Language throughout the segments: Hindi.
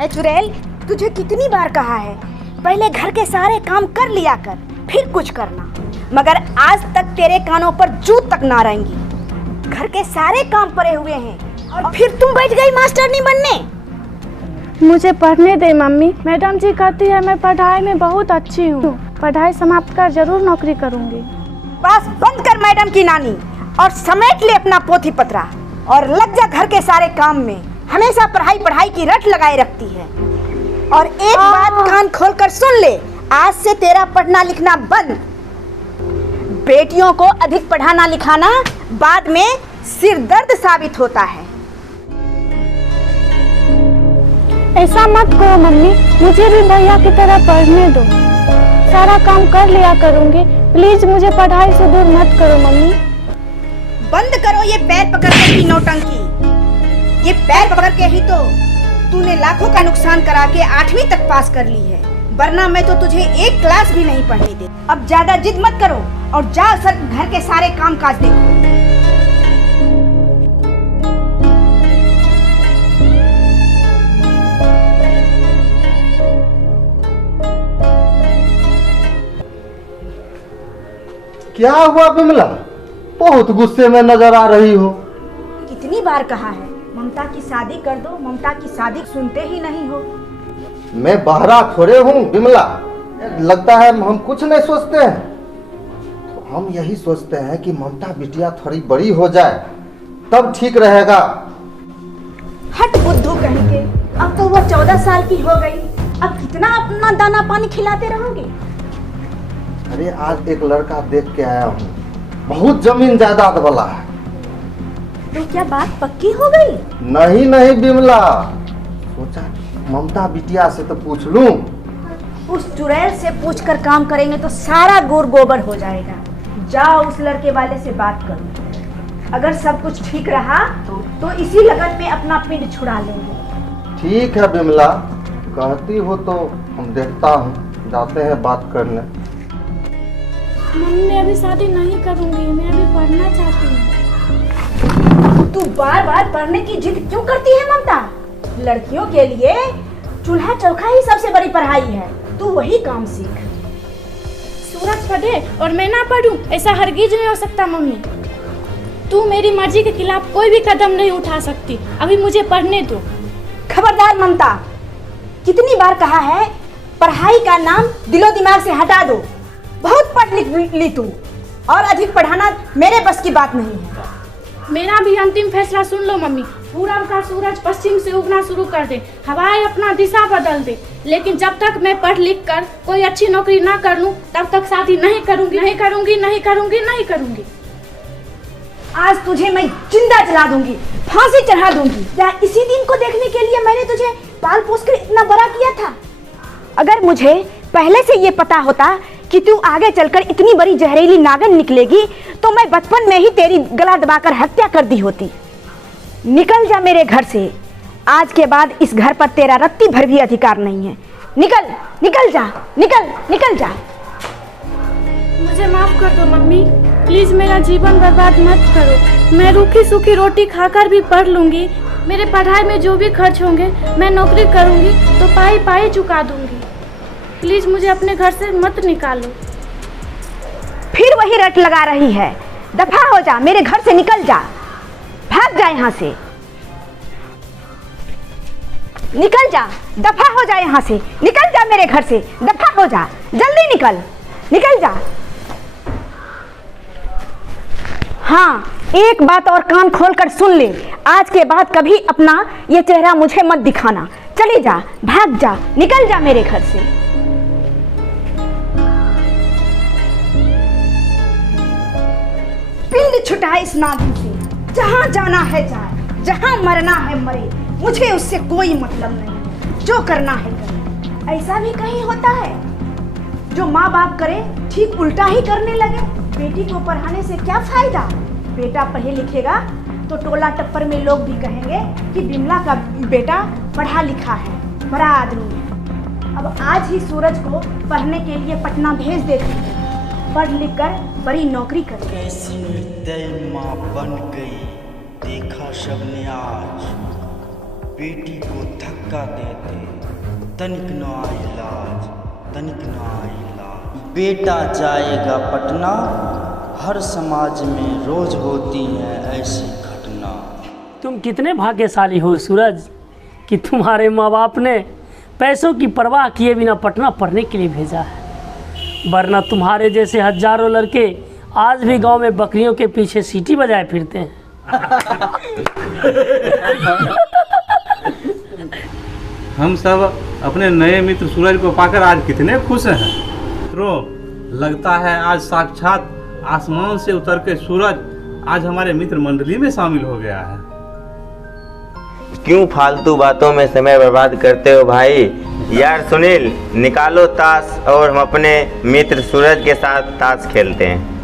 ए चुड़ैल, तुझे कितनी बार कहा है पहले घर के सारे काम कर लिया कर, फिर कुछ करना, मगर आज तक तेरे कानों पर जू तक ना रहेंगी। घर के सारे काम पड़े हुए हैं और फिर तुम बैठ गई मास्टरनी बनने। मुझे पढ़ने दे मम्मी, मैडम जी कहती है मैं पढ़ाई में बहुत अच्छी हूँ। पढ़ाई समाप्त कर जरूर नौकरी करूँगी। बस बंद कर मैडम की नानी और समेट ले अपना पोथी पत्रा और लग जा घर के सारे काम में। हमेशा पढ़ाई पढ़ाई की रट लगाए रखती है। और एक बात कान खोलकर सुन ले, आज से तेरा पढ़ना लिखना बंद। बेटियों को अधिक पढ़ाना लिखाना बाद में सिर दर्द साबित होता है। ऐसा मत करो मम्मी, मुझे भी भैया की तरह पढ़ने दो। सारा काम कर लिया करूँगी, प्लीज मुझे पढ़ाई से दूर मत करो मम्मी। बंद करो ये पैर पकड़ने की नौटंकी। ये पैर पकड़ के ही तो तूने लाखों का नुकसान करा के 8वीं तक पास कर ली है, वरना मैं तो तुझे एक क्लास भी नहीं पढ़ने दे। अब ज्यादा जिद मत करो और जा सर घर के सारे काम काज देखो। क्या हुआ बिमला, बहुत गुस्से में नजर आ रही हो। कितनी बार कहा है ममता की शादी कर दो, ममता की शादी सुनते ही नहीं हो। मैं बहरा थोड़े हूँ बिमला, लगता है हम कुछ नहीं सोचते हैं। तो हम यही सोचते हैं कि ममता बिटिया थोड़ी बड़ी हो जाए तब ठीक रहेगा। हट बुद्धू कहीं के, अब तो वो 14 साल की हो गई, अब कितना अपना दाना पानी खिलाते रहोगे। अरे आज एक लड़का देख के आया हूँ, बहुत जमीन जायदाद वाला है। तो क्या बात पक्की हो गई? नहीं नहीं बिमला, सोचा ममता बिटिया से तो पूछ लूं। उस चुड़ैल से पूछकर काम करेंगे तो सारा गुड़ गोबर हो जाएगा। जाओ उस लड़के वाले से बात करो, अगर सब कुछ ठीक रहा तो इसी लगन में अपना पिंड छुड़ा लेंगे। ठीक है बिमला, कहती हो तो हम देखता हूँ, जाते हैं बात करने। मम्मी मैं अभी शादी नहीं करूँगी, मैं अभी पढ़ना चाहती हूँ। तू बार बार पढ़ने की जिद क्यों करती है ममता? लड़कियों के लिए चूल्हा चौका ही सबसे बड़ी पढ़ाई है, तू वही काम सीख। सूरज पढ़े और मैं ना पढ़ूं, ऐसा हरगिज नहीं हो सकता मम्मी। तू मेरी मर्जी के खिलाफ कोई भी कदम नहीं उठा सकती, अभी मुझे पढ़ने दो। खबरदार ममता, कितनी बार कहा है पढ़ाई का नाम दिलो दिमाग से हटा दो। बहुत पढ़ लिख ली तू, और अधिक पढ़ाना मेरे बस की बात नहीं है। मेरा भी अंतिम फैसला सुन लो मम्मी, पूरब का सूरज पश्चिम से उगना शुरू कर दे, हवाएं अपना दिशा बदल दे, लेकिन जब तक मैं पढ़ लिख कर कोई अच्छी नौकरी ना कर लूं तब तक शादी नहीं करूंगी, नहीं करूंगी, नहीं करूंगी, नहीं करूंगी। आज तुझे मैं जिंदा जला दूंगी, फांसी चढ़ा दूंगी। क्या इसी दिन को देखने के लिए मैंने तुझे पाल पोस कर इतना बड़ा किया था? अगर मुझे पहले से ये पता होता कि तू आगे चलकर इतनी बड़ी जहरीली नागिन निकलेगी तो मैं बचपन में ही तेरी गला दबाकर हत्या कर दी होती। निकल जा मेरे घर से, आज के बाद इस घर पर तेरा रत्ती भर भी अधिकार नहीं है। निकल, निकल जा, निकल, निकल जा। मुझे माफ कर दो मम्मी, प्लीज मेरा जीवन बर्बाद मत करो। मैं रूखी सूखी रोटी खाकर भी पढ़ लूंगी, मेरे पढ़ाई में जो भी खर्च होंगे मैं नौकरी करूंगी तो पाई पाई चुका दूंगी। प्लीज मुझे अपने घर से मत निकालो। फिर वही रट लगा रही है, दफा हो जा, मेरे घर से निकल जा, भाग जा यहाँ से, निकल जा, दफा हो जा यहाँ से, निकल जा मेरे घर से, दफा हो जा, जल्दी निकल, निकल जा। हाँ, एक बात और कान खोलकर सुन ले, आज के बाद कभी अपना ये चेहरा मुझे मत दिखाना। चली जा, भाग जा, निकल जा मेरे घर से। पिंड छुटा इस नागिन से, जहां जाना है जाए, जहां मरना है मरे, मुझे उससे कोई मतलब नहीं, जो करना है करे। ऐसा भी कहीं होता है जो माँ बाप करे ठीक उल्टा ही करने लगे। बेटी को पढ़ाने से क्या फायदा? बेटा पढ़े लिखेगा तो टोला टप्पर में लोग भी कहेंगे कि बिमला का बेटा पढ़ा लिखा है, बड़ा आदमी है। अब आज ही सूरज को पढ़ने के लिए पटना भेज देती है, पढ़ लिख कर बड़ी नौकरी कर। कैसी निर्दयी माँ बन गई, देखा सबने आज। बेटी को धक्का देते, तनिक ना इलाज, तनिक ना इलाज। बेटा जाएगा पटना, हर समाज में रोज होती है ऐसी घटना। तुम कितने भाग्यशाली हो सूरज कि तुम्हारे माँ बाप ने पैसों की परवाह किए बिना पटना पढ़ने के लिए भेजा है, वरना तुम्हारे जैसे हजारों लड़के आज भी गांव में बकरियों के पीछे सीटी बजाए फिरते हैं। हम सब अपने नए मित्र सूरज को पाकर आज कितने खुश हैं। मित्रों, लगता है आज साक्षात आसमान से उतर के सूरज आज हमारे मित्र मंडली में शामिल हो गया है। क्यों फालतू बातों में समय बर्बाद करते हो भाई? यार सुनील, निकालो ताश और हम अपने मित्र सूरज के साथ ताश खेलते हैं।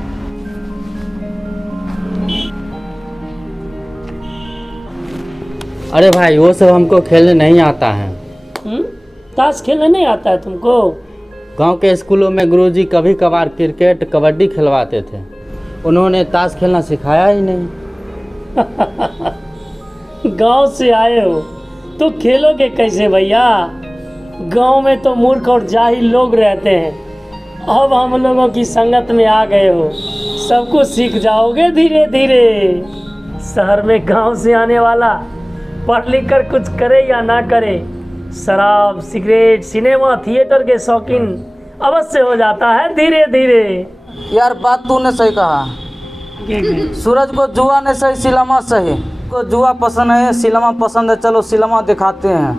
अरे भाई वो सब हमको खेलने नहीं आता है। ताश खेलने नहीं आता है तुमको? गांव के स्कूलों में गुरुजी कभी कभार क्रिकेट कबड्डी खिलवाते थे, उन्होंने ताश खेलना सिखाया ही नहीं। गांव से आए हो तो खेलोगे कैसे भैया? गांव में तो मूर्ख और जाहिल लोग रहते हैं। अब हम लोगों की संगत में आ गए हो, सब कुछ सीख जाओगे धीरे धीरे। शहर में गांव से आने वाला पढ़ लिख कर कुछ करे या ना करे, शराब सिगरेट सिनेमा थिएटर के शौकीन अवश्य हो जाता है धीरे धीरे। यार बात तूने सही कहा। सूरज को जुआ ने सही, सिलामा सही। को जुआ पसंद है, सिलामा पसंद है, चलो सिलामा दिखाते हैं।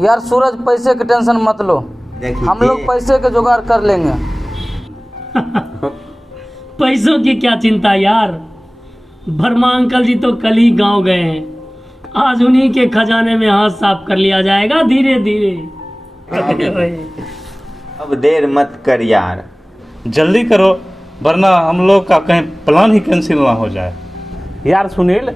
यार सूरज पैसे की टेंशन मत लो, हम लोग पैसे के जुगाड़ कर लेंगे। पैसों की क्या चिंता यार, वर्मा अंकल जी तो कल ही गांव गए हैं, आज उन्हीं के खजाने में हाथ साफ कर लिया जाएगा धीरे धीरे। अब देर मत कर यार, जल्दी करो वरना हम लोग का कहीं प्लान ही कैंसिल ना हो जाए। यार सुनील,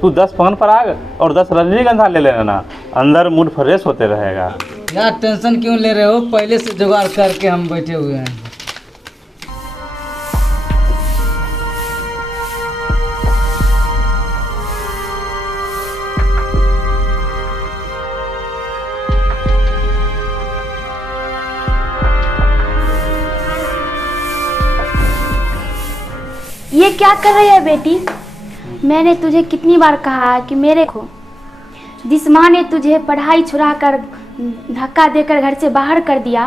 तू 10 पान पराग और 10 रजनीगंधा ले लेना, अंदर मूड फ्रेश होते रहेगा। यार टेंशन क्यों ले रहे हो, पहले से जुगाड़ करके हम बैठे हुए हैं। ये क्या कर रही है बेटी? मैंने तुझे कितनी बार कहा है कि मेरे को जिस माँ ने तुझे पढ़ाई छुड़ा कर धक्का देकर घर से बाहर कर दिया,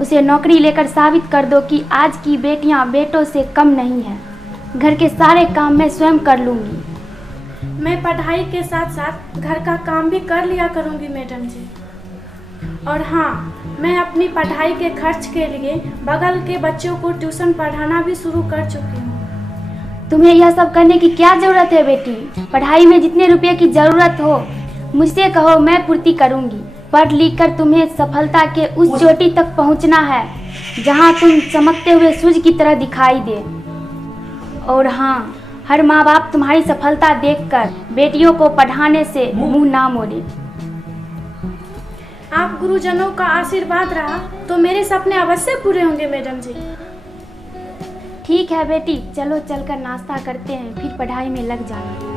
उसे नौकरी लेकर साबित कर दो कि आज की बेटियां बेटों से कम नहीं हैं। घर के सारे काम मैं स्वयं कर लूँगी। मैं पढ़ाई के साथ साथ घर का काम भी कर लिया करूँगी मैडम जी। और हाँ, मैं अपनी पढ़ाई के खर्च के लिए बगल के बच्चों को ट्यूशन पढ़ाना भी शुरू कर चुकी हूँ। तुम्हें यह सब करने की क्या जरूरत है बेटी? पढ़ाई में जितने रुपए की जरूरत हो मुझसे कहो, मैं पूर्ति करूंगी। पढ़ लिख कर तुम्हें सफलता के उस चोटी तक पहुंचना है जहां तुम चमकते हुए सूरज की तरह दिखाई दे। और हाँ, हर माँ बाप तुम्हारी सफलता देखकर बेटियों को पढ़ाने से मुंह ना मोड़े। आप गुरुजनों का आशीर्वाद रहा तो मेरे सपने अवश्य पूरे होंगे मैडम जी। ठीक है बेटी, चलो चलकर नाश्ता करते हैं, फिर पढ़ाई में लग जाना।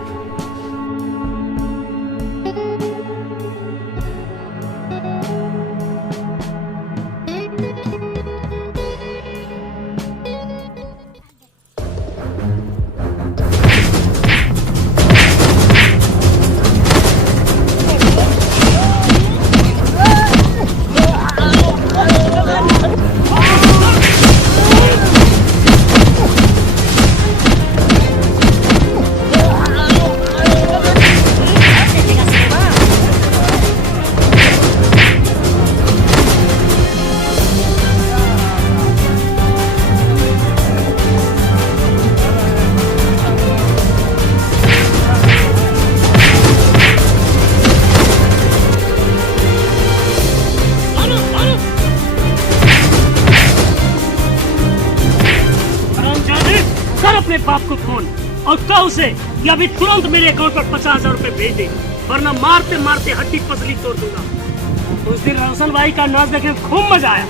अपने बाप को फोन और कह उसे कि अभी तुरंत मेरे अकाउंट पर 50,000 रुपए भेज दे, वरना मारते मारते हड्डी पसली तोड़ दूंगा। उस दिन रोशन भाई का नाच देखने में खूब मजा आया,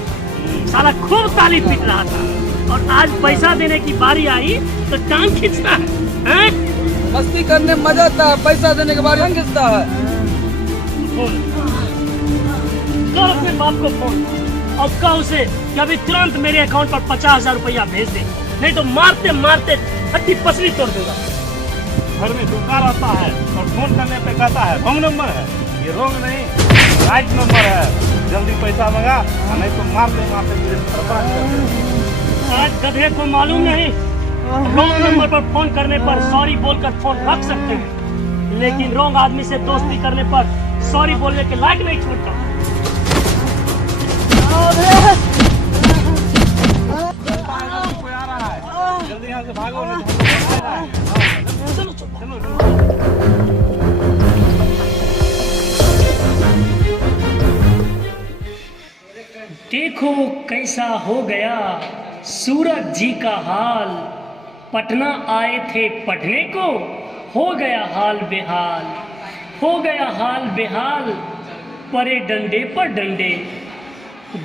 साला खूब ताली पीट रहा था, और आज पैसा देने की बारी आई तो टांग खींचता है। मस्ती करने में मजा आता है, पैसा देने के बारे में खींचता है। फोन, कर अपने बाप को फोन और कह उसे कि अभी तुरंत मेरे अकाउंट पर 50,000 रुपया भेज दे, नहीं तो मारते मारते हड्डी पसली तोड़ देगा। घर में धोखा रहता है और फोन करने पे कहता है रॉन्ग नंबर है। ये रॉन्ग नहीं, राइट नंबर है। जल्दी पैसा मंगा नहीं तो मारते मारते मुझे बर्बाद कर देगा। आज गधे को मालूम नहीं, रॉन्ग नंबर पर फोन करने पर सॉरी बोलकर फोन रख सकते हैं, लेकिन रॉन्ग आदमी से दोस्ती करने पर सॉरी बोलने के लायक नहीं छोड़ता। कोई आ रहा है, जल्दी यहाँ से भागो नहीं तो चलो चलो। देखो कैसा हो गया सूरज जी का हाल, पटना आए थे पढ़ने को, हो गया हाल बेहाल, हो गया हाल बेहाल, परे डंडे पर डंडे।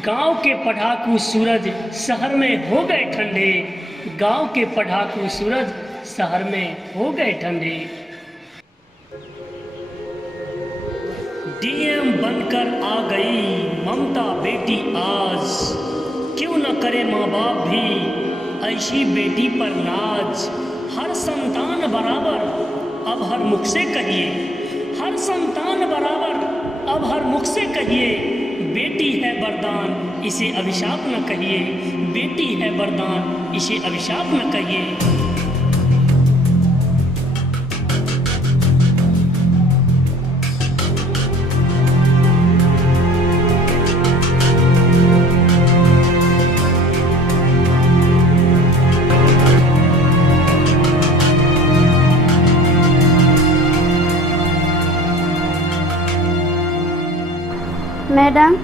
गांव के पढ़ाकू सूरज शहर में हो गए ठंडे, गांव के पढ़ाकू सूरज शहर में हो गए ठंडे। डीएम बनकर आ गई ममता बेटी आज, क्यों न करे माँ बाप भी ऐसी बेटी पर नाज। हर संतान बराबर अब हर मुख से कहिए, हर संतान बराबर अब हर मुख से कहिए, बेटी है वरदान इसे अभिशाप न कहिए, बेटी है वरदान इसे अभिशाप न कहिए। मैडम,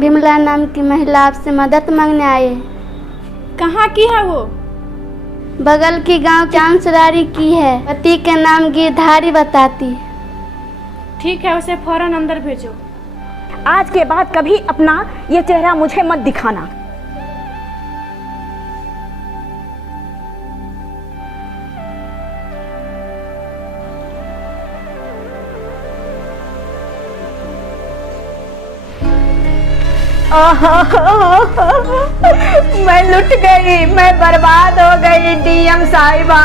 विमला नाम की महिला आपसे मदद मांगने आए। कहाँ की है वो? बगल की गांव चांसरारी की है, पति का नाम गिरधारी बताती। ठीक है, उसे फौरन अंदर भेजो। आज के बाद कभी अपना ये चेहरा मुझे मत दिखाना। मैं लुट गई, मैं बर्बाद हो गई डीएम साहिबा।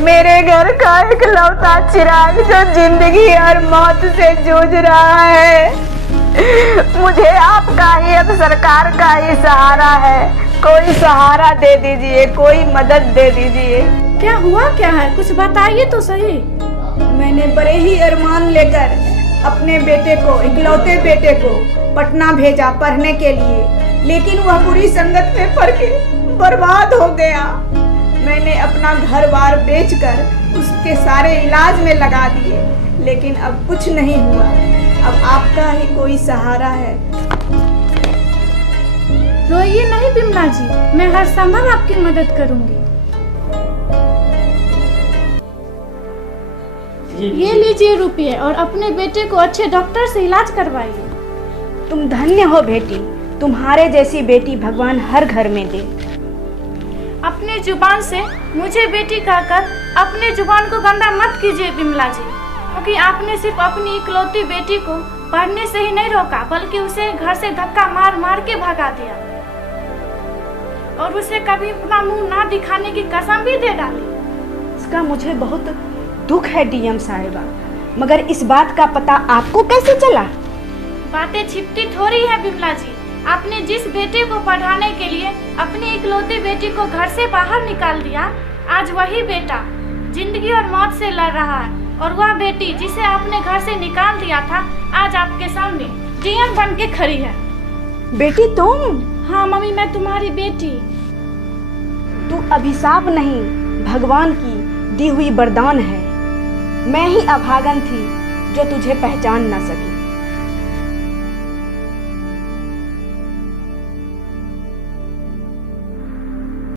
मेरे घर का इकलौता चिराग जो जिंदगी और मौत से जूझ रहा है, मुझे आपका ही अब सरकार का ही सहारा है। कोई सहारा दे दीजिए, कोई मदद दे दीजिए। क्या हुआ क्या है, कुछ बताइए तो सही। मैंने बड़े ही अरमान लेकर अपने बेटे को, इकलौते बेटे को पटना भेजा पढ़ने के लिए, लेकिन वह बुरी संगत में पड़ के बर्बाद हो गया। मैंने अपना घर बार बेचकर उसके सारे इलाज में लगा दिए, लेकिन अब कुछ नहीं हुआ। अब आपका ही कोई सहारा है। रोइए नहीं विमला जी, मैं हर संभव आपकी मदद करूंगी। ये लीजिए रुपये और अपने बेटे को अच्छे डॉक्टर से इलाज करवाइए। तुम धन्य हो बेटी, तुम्हारे जैसी बेटी भगवान हर घर में दे। अपनी जुबान से मुझे बेटी कहकर अपने जुबान को गंदा मत कीजिए विमला जी, क्योंकि आपने सिर्फ अपनी इकलौती बेटी को पढ़ने से ही नहीं रोका, बल्कि उसे घर से धक्का मार मार के भगा दिया और उसे कभी अपना मुंह ना दिखाने की कसम भी दे डाली। इसका मुझे बहुत दुख है डीएम साहिबा, मगर इस बात का पता आपको कैसे चला? बातें छिपती थोड़ी है विमला जी। आपने जिस बेटे को पढ़ाने के लिए अपनी इकलौती बेटी को घर से बाहर निकाल दिया, आज वही बेटा जिंदगी और मौत से लड़ रहा है, और वह बेटी जिसे आपने घर से निकाल दिया था आज आपके सामने डीएम बन के खड़ी है। बेटी तुम? हाँ मम्मी, मैं तुम्हारी बेटी। तू अभिशाप नहीं, भगवान की दी हुई वरदान है। मैं ही अभागन थी जो तुझे पहचान न सकी।